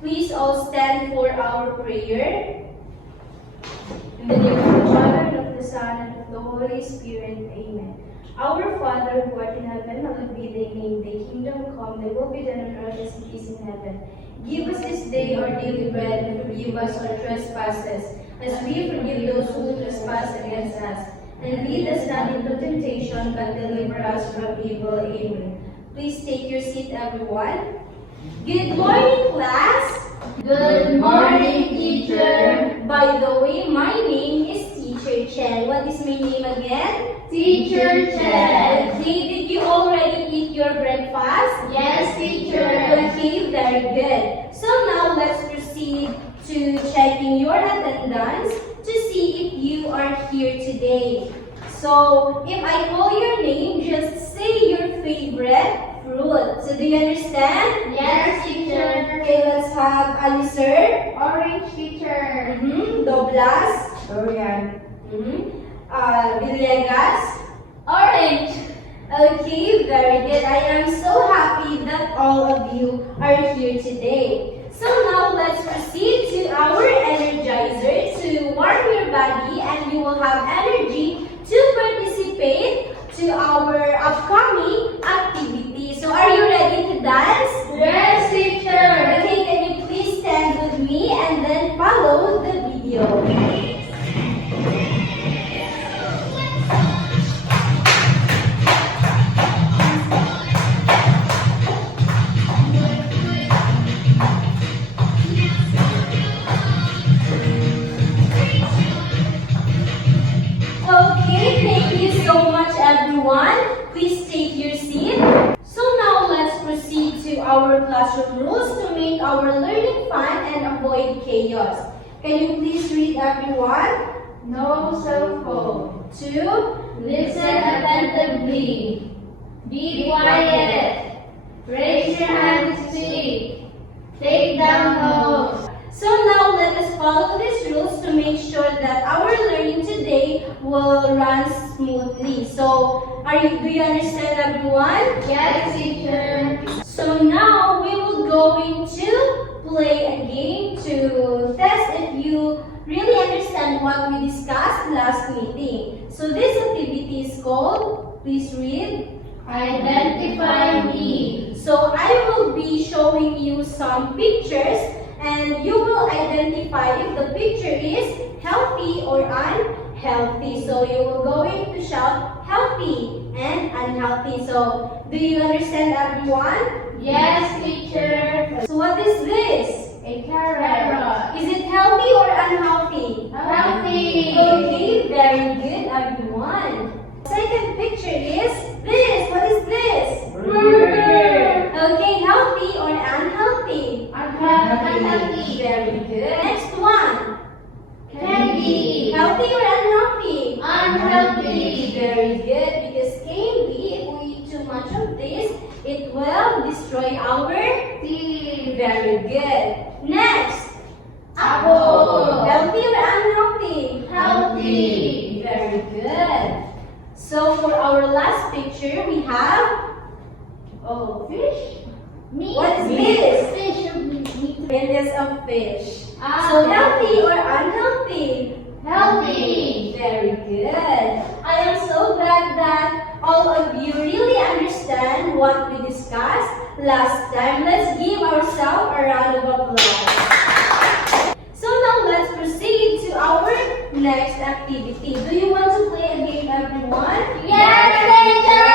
Please all stand for our prayer. In the name of the Father, and of the Son, and of the Holy Spirit. Amen. Our Father, who art in heaven, hallowed be thy name. Thy kingdom come, thy will be done on earth as it is in heaven. Give us this day our daily bread, and forgive us our trespasses, as we forgive those who trespass against us. And lead us not into temptation, but deliver us from evil. Amen. Please take your seat, everyone. Good morning, class. Good morning, teacher. By the way, my name is Teacher Chen. What is my name again? Teacher Chen. Okay, did you already eat your breakfast? Yes, teacher. Okay, very good. So now let's proceed to checking your attendance to see if you are here today. So if I call your name, just say your favorite fruit. So do you understand? Yes, teacher. Okay, let's have Alicer. Orange, teacher. Doblas. Durian. Villegas. Orange. Okay, very good. I am so happy that all of you are here today. So now let's proceed to our energizer to warm your body, and you will have energy to participate to our upcoming activity. So are you ready to dance? Yes, teacher. Okay, can you please stand with me and then follow the video? Okay, thank you so much, everyone. Please take your seat. So now let's proceed to our classroom rules to make our learning fun and avoid chaos. Can you please read, everyone? No cell phone. 2. Listen attentively. Be quiet. Raise your hand to speak. Take down notes. So now let us follow these rules to make sure that our learning today will run smoothly. So, do you understand, everyone? Yes, teacher. So now we will going to play a game to test if you really understand what we discussed last meeting. So this activity is called, please read. Identify me. So I will be showing you some pictures, and you will identify if the picture is healthy or unhealthy. So you will going to shout healthy and unhealthy. So do you understand, everyone? Yes, teacher. So what is this? A carrot. Is it healthy or unhealthy? Healthy. Okay, very good, everyone. Second picture is this. What is this? Burger. Okay, healthy or unhealthy? Unhealthy. Very good. Next one. Candy. Healthy or unhealthy? Unhealthy. Very good, because candy, if we eat too much of this, it will destroy our Teeth. Very good. Next. Apple. Healthy or unhealthy? Healthy. Very good. So for our last picture, we have Fish. Meat. What is this? Fish. Meat. it is a fish. Ah, So healthy or unhealthy? Healthy. Very good. I am so glad that all of you really understand what we discussed last time. Let's give ourselves a round of applause. So now let's proceed to our next activity. Do you want to play a game, everyone? Yes, teacher.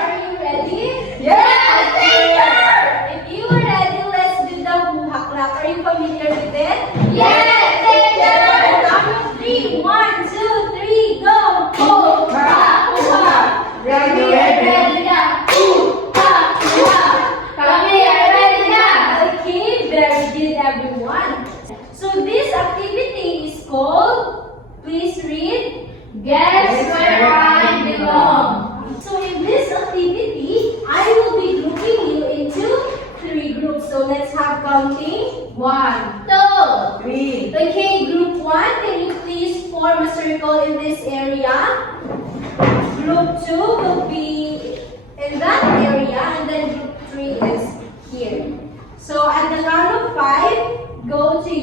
Are you ready? Yes, teacher. If you are ready, let's do the hoo-ha clap. Are you familiar with it? Yes, teacher. Count of 3. 1, 2, 3, go! Hoo-ha, hoo-ha. Ready, ready na. Hoo-ha, hoo-ha. Kami ay ready na. Okay, very good, everyone. So this activity is called, please read. Guess where I belong. So in this activity, I will be grouping you into 3 groups. So let's have counting. 1, 2, 3. Okay, group 1, can you please form a circle in this area? Group 2 will be in that area, and then group 3 is here. So at the count of 5,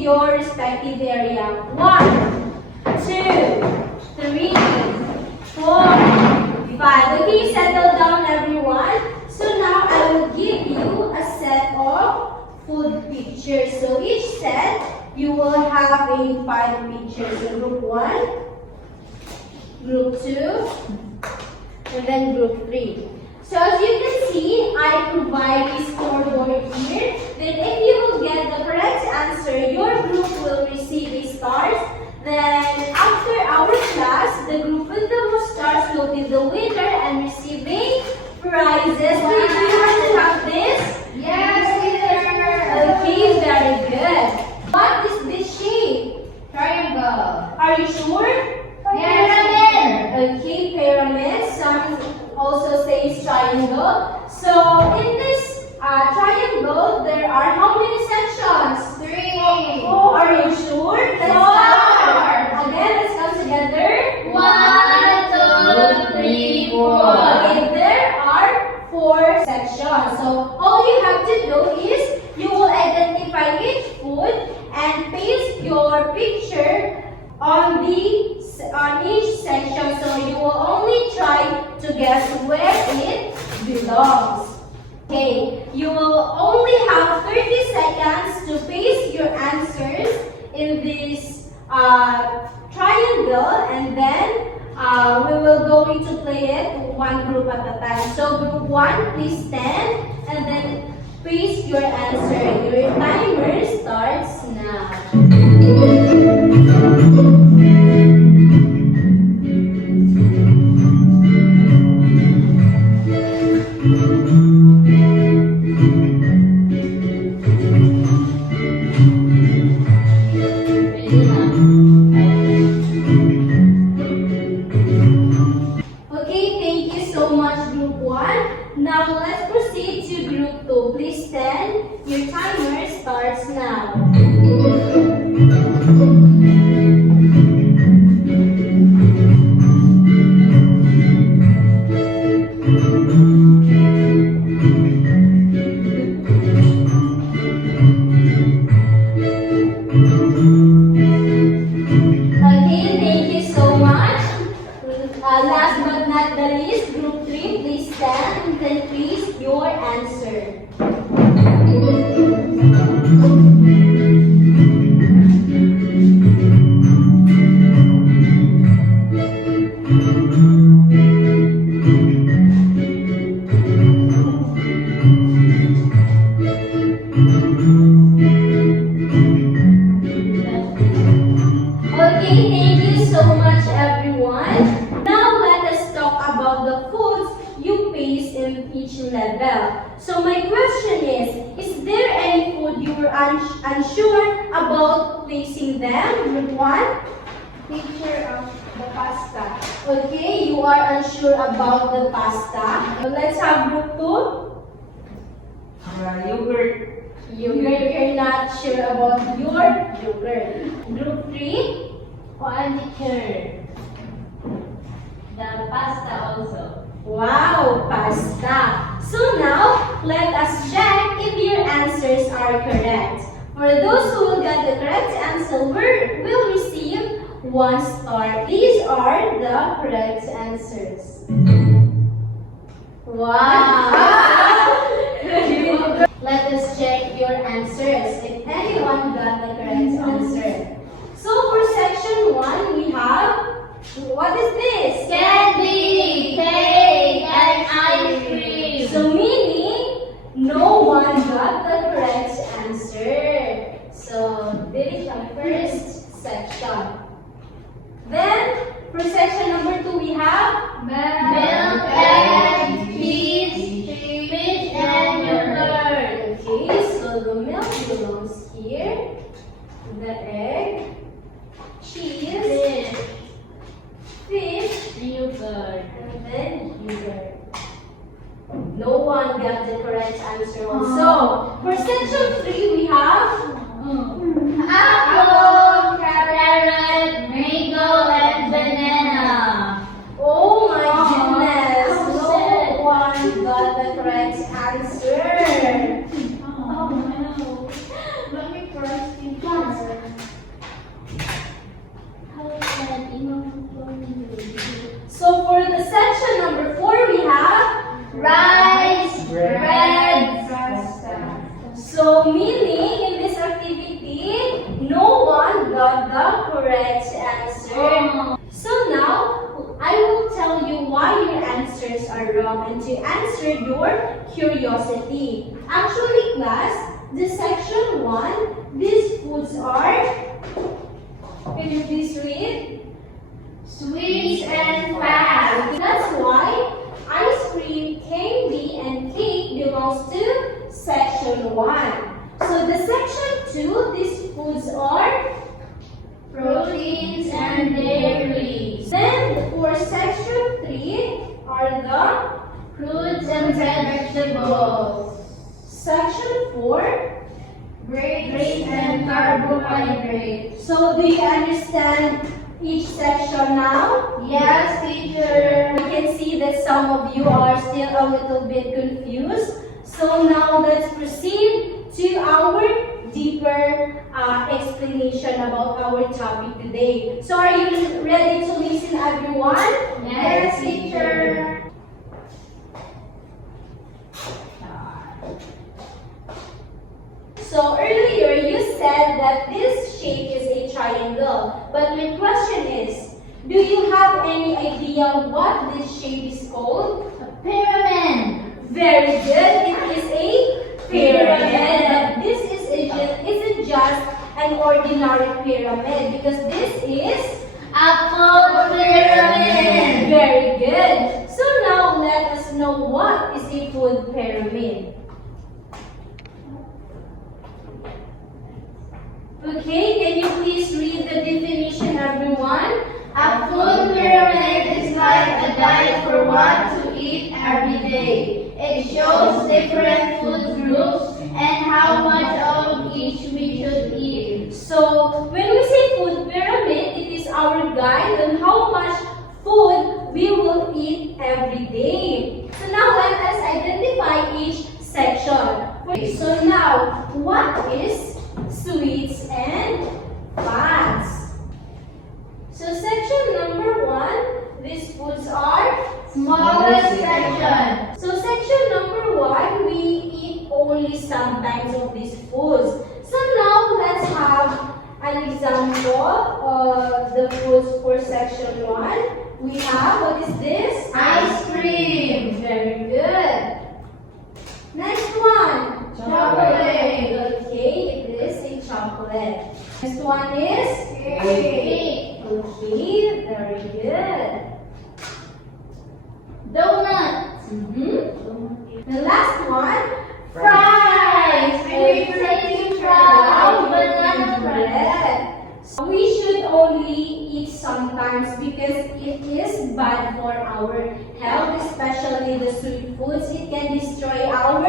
your respective area. 1, 2, 3, 4, 5. Okay, settle down everyone. So now I will give you a set of food pictures. So each set, you will have a 5 pictures. So group 1, group 2, and then group 3. So as you can see, I provide a scoreboard here. Then if you will get the correct answer, your group will receive a stars. Then after our class, the group with the most stars will be the winner and receiving prizes. Please, do you want to have this? Yes, teacher. Okay, very good. What is this shape? Triangle. Are you sure? Pyramid. Okay, pyramid. Some also says triangle. So in this triangle, there are how many sections? 3. Are you sure? Let's 4. start. Again, let's come together. 1, 2, 3, 4. Okay, there are 4 sections. So all you have to do is you will identify each food and paste your picture on each section. So you will only try to guess where it belongs. Okay, you will only have 30 seconds to paste your answers in this triangle, and then we will going to play it one group at a time. So group 1, please stand and then paste your answer. Your timer starts now. Okay, thank you so much, group 1. Now let's proceed to group 2. Please stand. Your timer starts now. Okay, thank you so much. Last but not the least, group 3, please stand and then please your answer. Okay, thank you so much everyone. Now let us talk about the foods you paste in each level. So my question is there any food you were unsure about placing them? Group 1? Picture of the pasta. Okay, you are unsure about the pasta. Let's have group 2. Yogurt. You're not sure about your yogurt. Group 3. One teacher. The pasta also. Wow, pasta. So now, let us check if your answers are correct. For those who will get the correct answer, will receive 1 star. These are the correct answers. Wow! Let us check your answers if anyone got the correct answer. So for section 1, we have, what is this? Candy, cake, and ice cream. So meaning, no one got the correct answer. So this is the first section. Then, for section number 2, we have Milk and cheese, fish and yogurt. Okay, so the milk belongs here. The egg, cheese, fish, Yogurt. and then yogurt. No one got the correct answer also. For section 3, we have Apple, carrot, mango, and banana. oh my goodness, no one got the correct answer. Oh no. Let me first teacher. curiosity. Actually, class, the section 1, these foods are, can you please read? Sweets and fats. That's why ice cream, candy, and cake belongs to section 1. So the section 2, these foods are Proteins and dairy. then for section 3 are Fruits and vegetables. the section 4. Grapes and carbohydrates. So do you understand each section now? Yes, teacher. We can see that some of you are still a little bit confused. So now let's proceed to our deeper explanation about our topic today. So are you ready to listen, everyone? Yes, teacher. So earlier you said that this shape is a triangle. But my question is, do you have any idea what this shape is called? A pyramid. Very good. It is a pyramid. But this isn't just an ordinary pyramid because this is A full pyramid. very good. So now let us know what is a food pyramid. Okay, can you please read the definition, everyone? A food pyramid is like a diet for what to eat every day. It shows different food groups and how much of each we should eat. So, when we say food pyramid, it is our guide on how much food we will eat every day. So now let us identify each section. So now, what is sweets and fats? So section number 1, these foods are Smallest section. So section number 1, we eat only sometimes of these foods. So now let's have an example of the foods for section 1. We have, what is this? Ice cream. Very good. Next one. Chocolate. Okay, it is a chocolate. Next one is? Cake. Okay, very good. Donuts. The last one? Fries. Potato fries. Banana fries. So we should only eat sometimes because it is bad for our health, especially the sweet foods. It can destroy our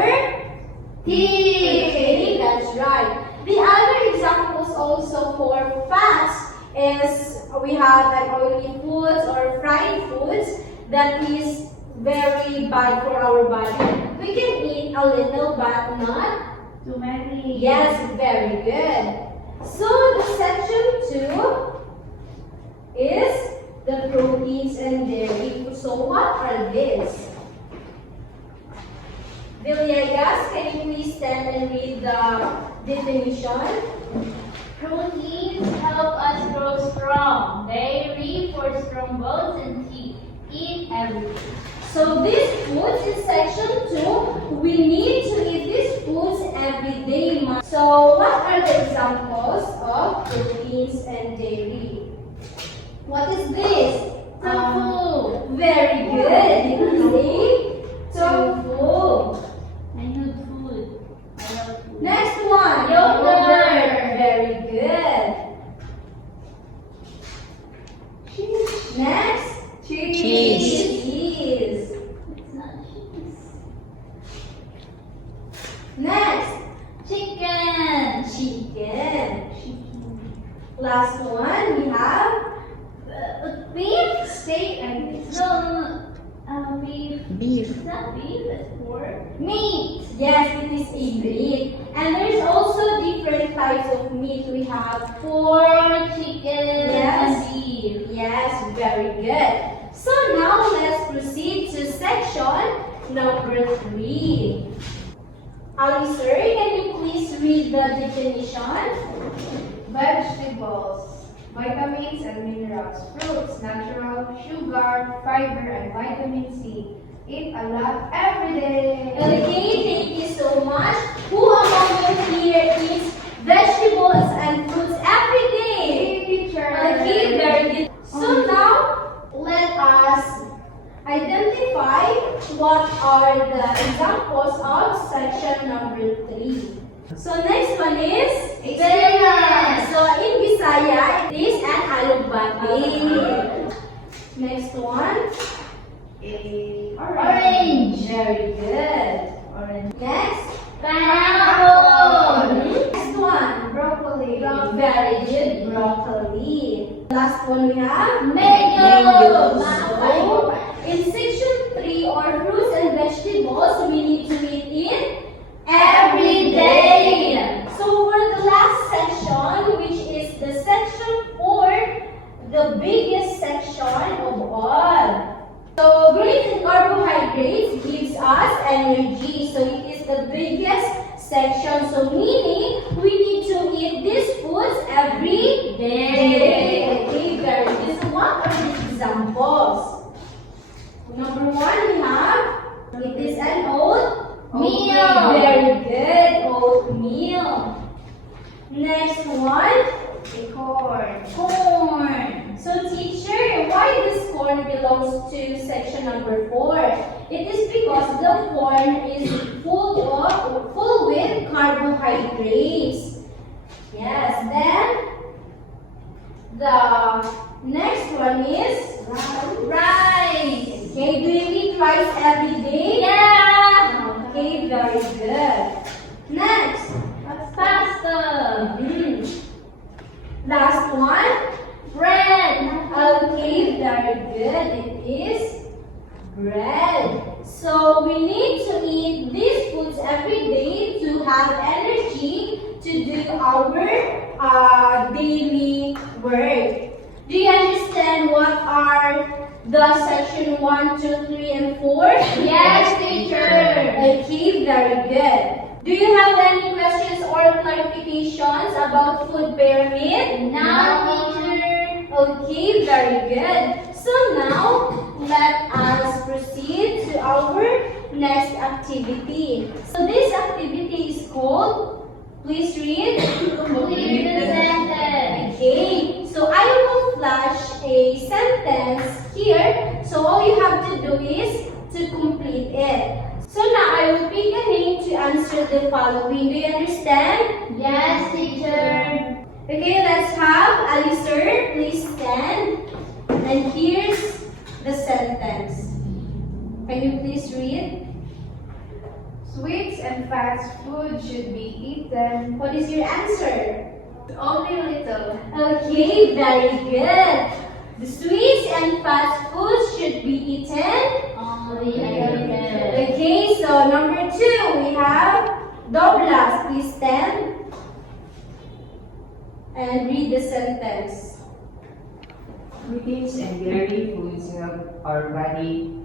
Teeth. okay, that's right. The other examples also for fats is we have like oily foods or fried foods that is very bad for our body. We can eat a little but not. Too many. Yes, very good. So the section 2 is the proteins and dairy. So what are these? Villegas, can you please stand and read the definition? Proteins help us grow strong. Dairy for strong bones and teeth. Eat everything. So these foods in section 2, we need to eat these foods every day. So what are the examples of proteins and dairy? What is this? Tofu. Very good. It is a tofu. I know food. I love food. Next one. Yogurt. Very good. Next. Cheese. Cheese. It's not cheese. Next. Chicken. Chicken. Last one we have Beef. steak and fish. Beef. Beef. It's not beef, it's pork. Meat. Yes, it is a meat. And there's also different types of meat. We have Pork, chicken, Yes. and beef. yes, very good. So now let's proceed to section number 3. Ali sir, can you please read the definition? Vegetables, vitamins and minerals, fruits, natural, sugar, fiber, and vitamin C. eat a lot every day. Okay, thank you so much. Who among you here eats vegetables and fruits every day? Teacher. Okay, very good. So now, let us identify what are the examples of section number 3. So next one is Experience. So in Bisaya, it is an alugbati. Next one, Orange. very good. Orange. Next, Pineapple. next one, Broccoli. very good, broccoli. Last one we have Mango. So, in section 3 or fruits and vegetables, we need to eat it Every day. So for the last section, which is the section 4, the biggest section of all. So grains and carbohydrates gives us energy. So it is the biggest section. So meaning we need to eat these foods every day. Okay, very good. So what are the examples? Number 1 we have, it is an Meal. very good, oatmeal. Next one, Corn. corn. So teacher, why this corn belongs to section number 4? It is because the corn is full with carbohydrates. Yes, then the next one is Rice. okay, do you eat rice every day? Yeah. Okay, very good. Next, Pasta. last one. Bread. Okay, very good. It is bread. So we need to eat these foods every day to have energy to do our daily work. Do you understand what are the section 1, 2, 3, and 4? Yes, teacher. Okay, very good. Do you have any questions or clarifications about food pyramid? Now, teacher. Okay, very good. So now, let us proceed to our next activity. So this activity is called, please read. Complete the sentence. Okay, so I will flash a sentence here. So all you have to do is to complete it. So now I will pick a name to answer the following. Do you understand? Yes, teacher. Okay, let's have Ali sir, please stand. And here's the sentence. Can you please read? Sweets and fast food should be eaten What is your answer? only little. Okay, very good. The sweets and fast foods should be eaten. Only Okay, so number 2, we have Douglas. Please stand and read the sentence. Proteins and dairy foods help our body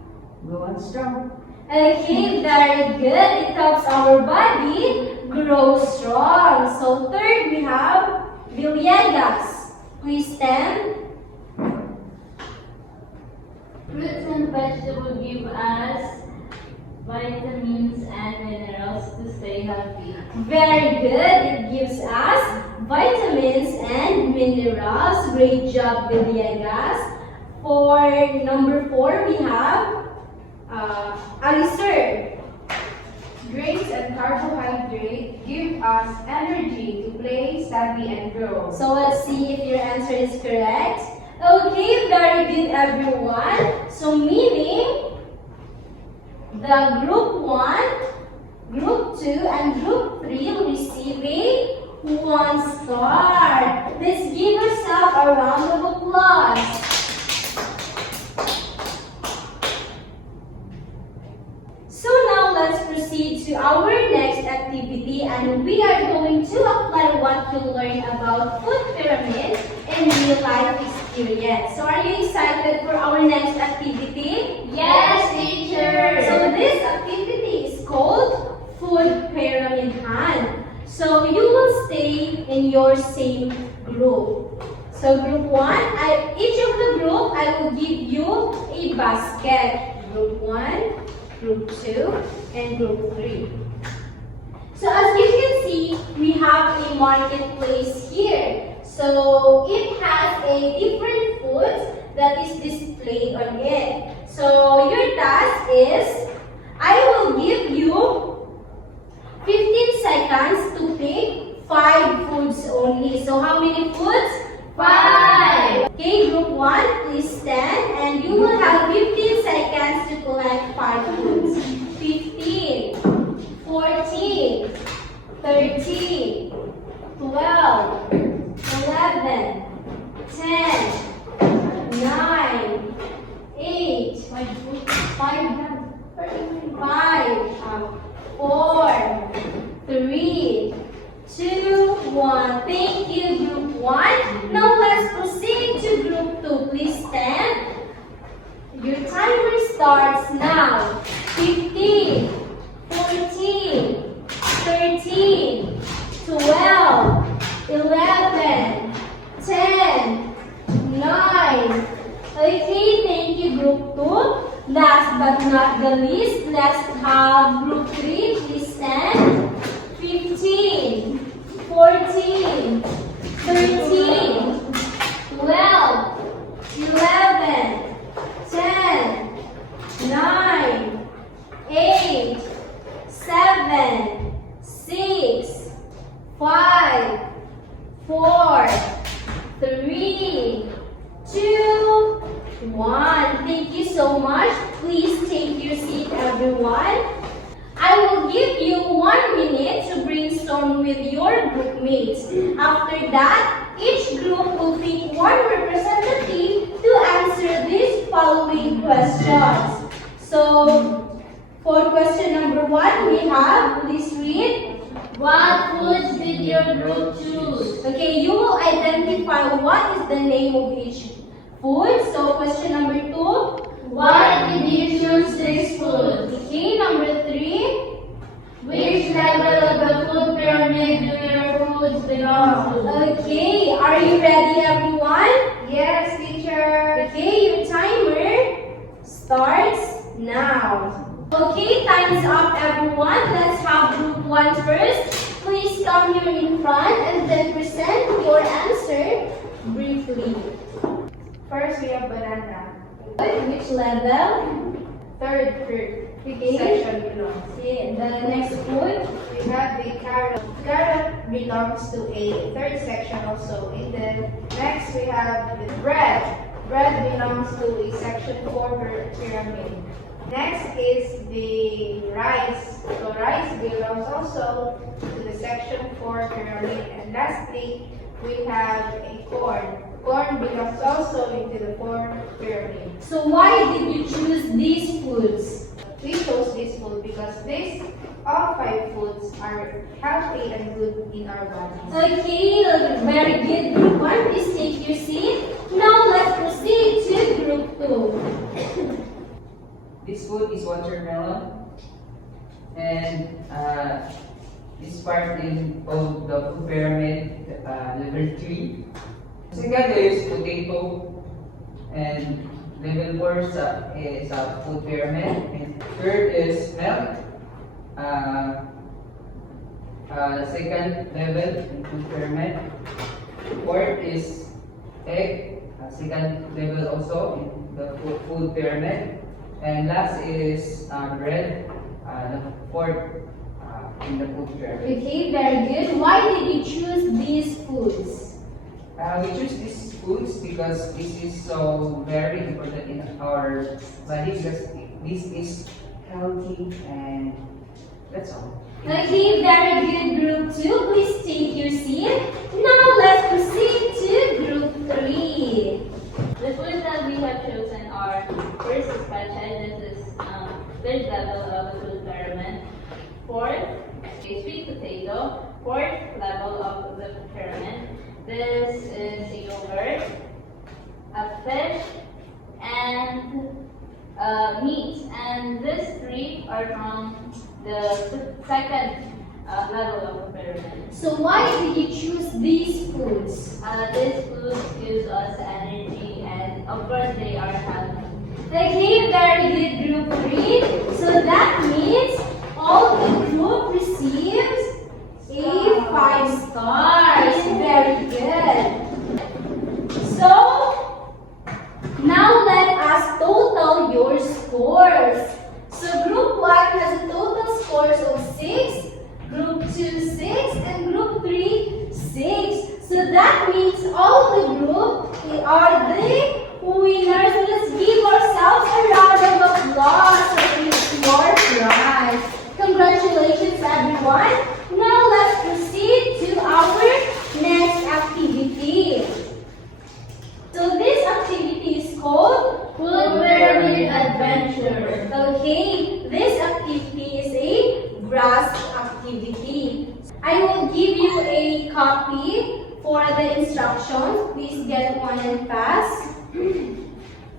grow and strong. Okay, very good. It helps our body grow strong. So third, we have Villegas. Please stand. Fruits and vegetables give us vitamins and minerals to stay healthy. Very good. It gives us vitamins and minerals. Great job, Villegas. For number 4, we have Alisir. Grains and carbohydrates give us energy to play, study, and grow. So let's see if your answer is correct. Okay, very good, everyone. So meaning the group 1, group 2, and group 3 will receive a 1 star. Let's give ourselves a round of applause. So now let's proceed to our next activity, and we are going to apply what you learned about food pyramid in real life experience. So are you excited for our next activity? Yes, teacher. So this activity is called food pyramid hand. So you will stay in your same group. So group 1, each of the group I will give you a basket. Group 1, Group 2, and Group 3. So as you can see, we have a marketplace here. So it has a different foods that is displayed on it. So your task is, I will give you 15 seconds to pick 5 foods only. So how many foods? 5. Okay, Group 1, please stand, and you will have 15 seconds to collect 5 foods. 15, 14, 13, 12, 11, 10, 9, 8, 4, 3, 2, 1. Thank you, Group 1. Now let's proceed to Group 2. Please stand. Your timer starts now. 15, 14, 13, 12, 11, 10, 9. Okay, thank you, Group 2. Last but not the least, let's have Group 3. Please stand. 15, 14, 13, 12, 11, 10, 9, 8, 7, 6, 5, 4, 3, 2, 1. Thank you so much. Please take your seat, everyone. I will give you 1 minute to brainstorm with your group mates. After that, each group will pick 1 representative to answer these following questions. So, for question number 1, we have, please read. What foods did your group choose? Okay, you will identify what is the name of each food. So, question number 2. Why did you choose this food? Okay, number 3. Which level of the food pyramid do your foods belong to? Okay, are you ready, everyone? Yes, teacher. Okay, your timer starts now. Okay, time is up, everyone. Let's have Group 1 first. Please come here in front and then present your answer briefly. First, we have banana. Which level? Third group. Okay. Section belongs. Okay, the next food. We have the carrot. Carrot belongs to a third section also. In the next, we have the bread. Bread belongs to a section 4 pyramid. Next is the rice. So rice belongs also to the section 4 pyramid. And lastly, we have a corn. Corn belongs also into the 4th pyramid. So why did you choose these foods? We chose this food because all 5 foods are healthy and good in our bodies. Okay, very good. Group 1, please take your seat. Now let's proceed to Group 2. This food is watermelon, and this part of the food pyramid, level 3. Second is potato, and level 4 is a food pyramid. And third is milk. Second level in food pyramid. Fourth is egg. Second level also in the food pyramid. And last is bread. The fourth in the food pyramid. Okay, very good. Why did you choose these foods? We choose these foods because this is so very important in our body because this is healthy, and that's all. Okay, very good. Group 2, please take your seat. Now let's proceed to Group 3. The foods that we have chosen are first is pechay. This is third level of the food pyramid. Fourth is sweet potato. Fourth level of the pyramid. This is a yogurt, a fish, and meat. And these 3 are from the second level of the pyramid. So why did you choose these foods? These foods gives us energy, and of course they are healthy. Okay, very good, group 3. So that means all the group receives a 5 stars. Very good. So, now let us total your scores. So group 1 has a total scores of 6, group 2 6, and group 3 6. So that means all the group are the winners. Let's give ourselves a round of applause for your prize. Congratulations everyone. Now let's proceed to our next activity. So this activity is called Food Pyramid Adventure. Okay, this activity is a grasp activity. I will give you a copy for the instructions. Please get one and pass.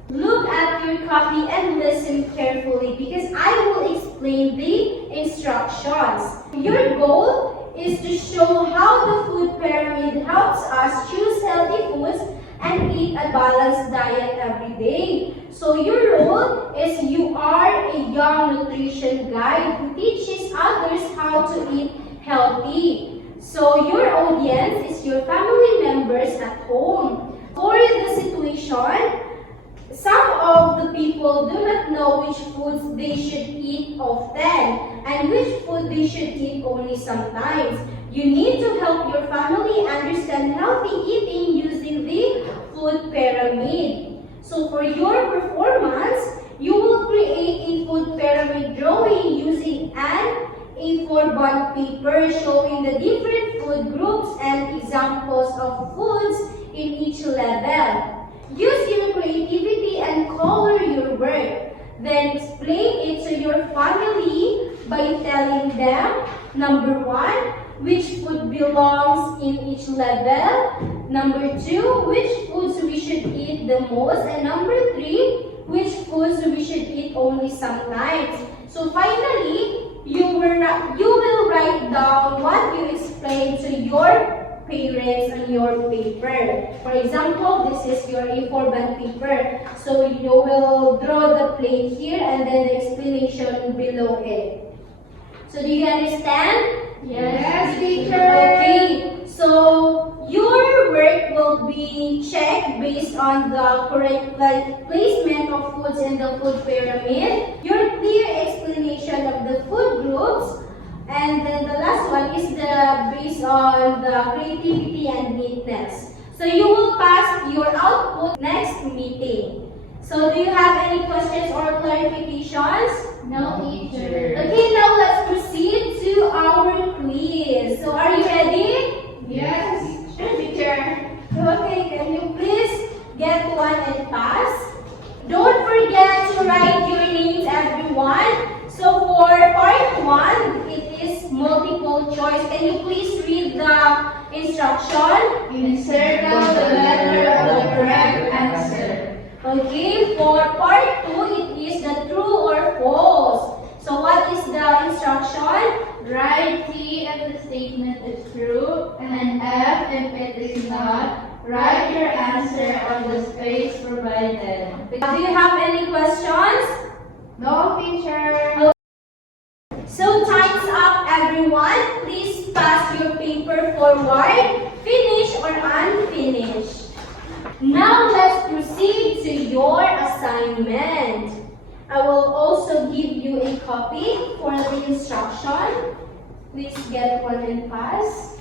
Look at your copy and listen carefully because I will explain the instructions. Your goal is to show how the food pyramid helps us choose healthy foods and eat a balanced diet every day. So your role is you are a young nutrition guide who teaches others how to eat healthy. So your audience is your family members at home. For the situation, some of the people do not know which foods they should eat often and which food they should eat only sometimes. You need to help your family understand healthy eating using the food pyramid. So for your performance, you will create a food pyramid drawing using an A4 bond paper showing the different food groups and examples of foods in each level. Use your creativity and color your work. Then explain it to your family by telling them, number 1, which food belongs in each level. Number 2, which foods we should eat the most. And number 3, which foods we should eat only sometimes. So finally, you will write down what you explained to your parents on your paper. For example, this is your A4 bond paper. So you will draw the plate here and then the explanation below it. So do you understand? Yes, teacher. Okay, so your work will be checked based on the correct placement of foods in the food pyramid, your clear explanation of the food groups, and then the last one is based on the creativity and neatness. So you will pass your output next meeting. So do you have any questions or clarifications? No, teacher. Okay, now let's proceed to our quiz. So are you ready? Yes, teacher. Okay, can you please get one and pass? Don't forget to write your names, everyone. So for part 1, it is multiple choice. Can you please read the instruction? Encircle the letter of the correct answer. Okay, for part 2, it is the true or false. So what is the instruction? Write T if the statement is true, and F if it is not. Write your answer on the space provided. Do you have any questions? No, teacher. So time's up, everyone. Please pass your paper forward, finish or unfinished. Now let's proceed to your assignment. I will also give you a copy for the instruction. Please get one and pass.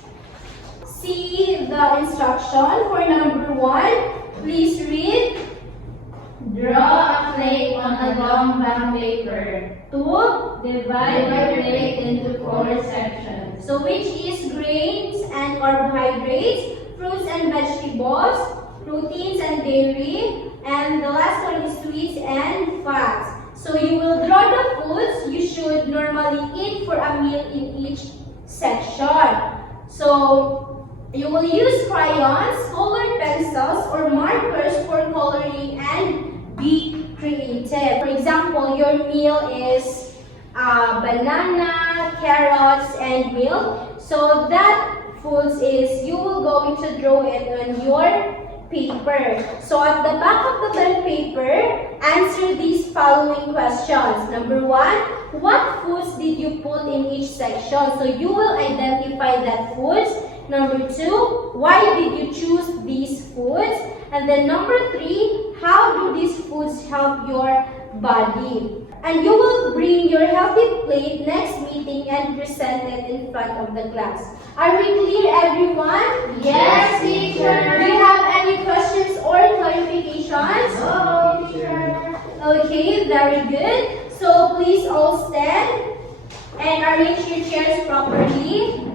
See the instruction for number 1. Please read. Draw a plate on a long bond paper. 2. Divide the plate into 4 sections. So which is grains and carbohydrates, fruits and vegetables, proteins and dairy, and the last one is sweets and fats. So you will draw the foods you should normally eat for a meal in each section. So you will use crayons, colored pencils, or markers for coloring and be creative. For example, your meal is banana, carrots, and milk. So that foods is you will going to draw it on your paper. So at the back of the bell paper, answer these following questions. Number 1, what foods did you put in each section? So you will identify that foods. Number 2, why did you choose these foods? And then number 3, how do these foods help your body? And you will bring your healthy plate next meeting and present it in front of the class. Are we clear, everyone? Yes, teacher. Do you have any questions or clarifications? No, teacher. Okay, very good. So please all stand and arrange your chairs properly.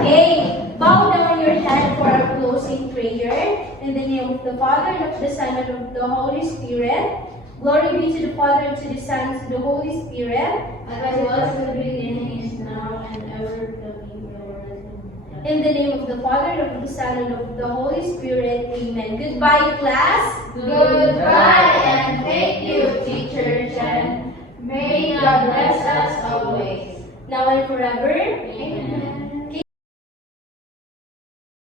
Okay, bow down your head for our closing prayer. In the name of the Father, and of the Son, and of the Holy Spirit. Glory be to the Father, and to the Son, and to the Holy Spirit. As it was in the beginning, is now, and ever shall be, world. In the name of the Father, and of the Son, and of the Holy Spirit. Amen. Goodbye, class. Goodbye, and thank you, Teacher Jen. May God bless us always. Now and forever. Amen.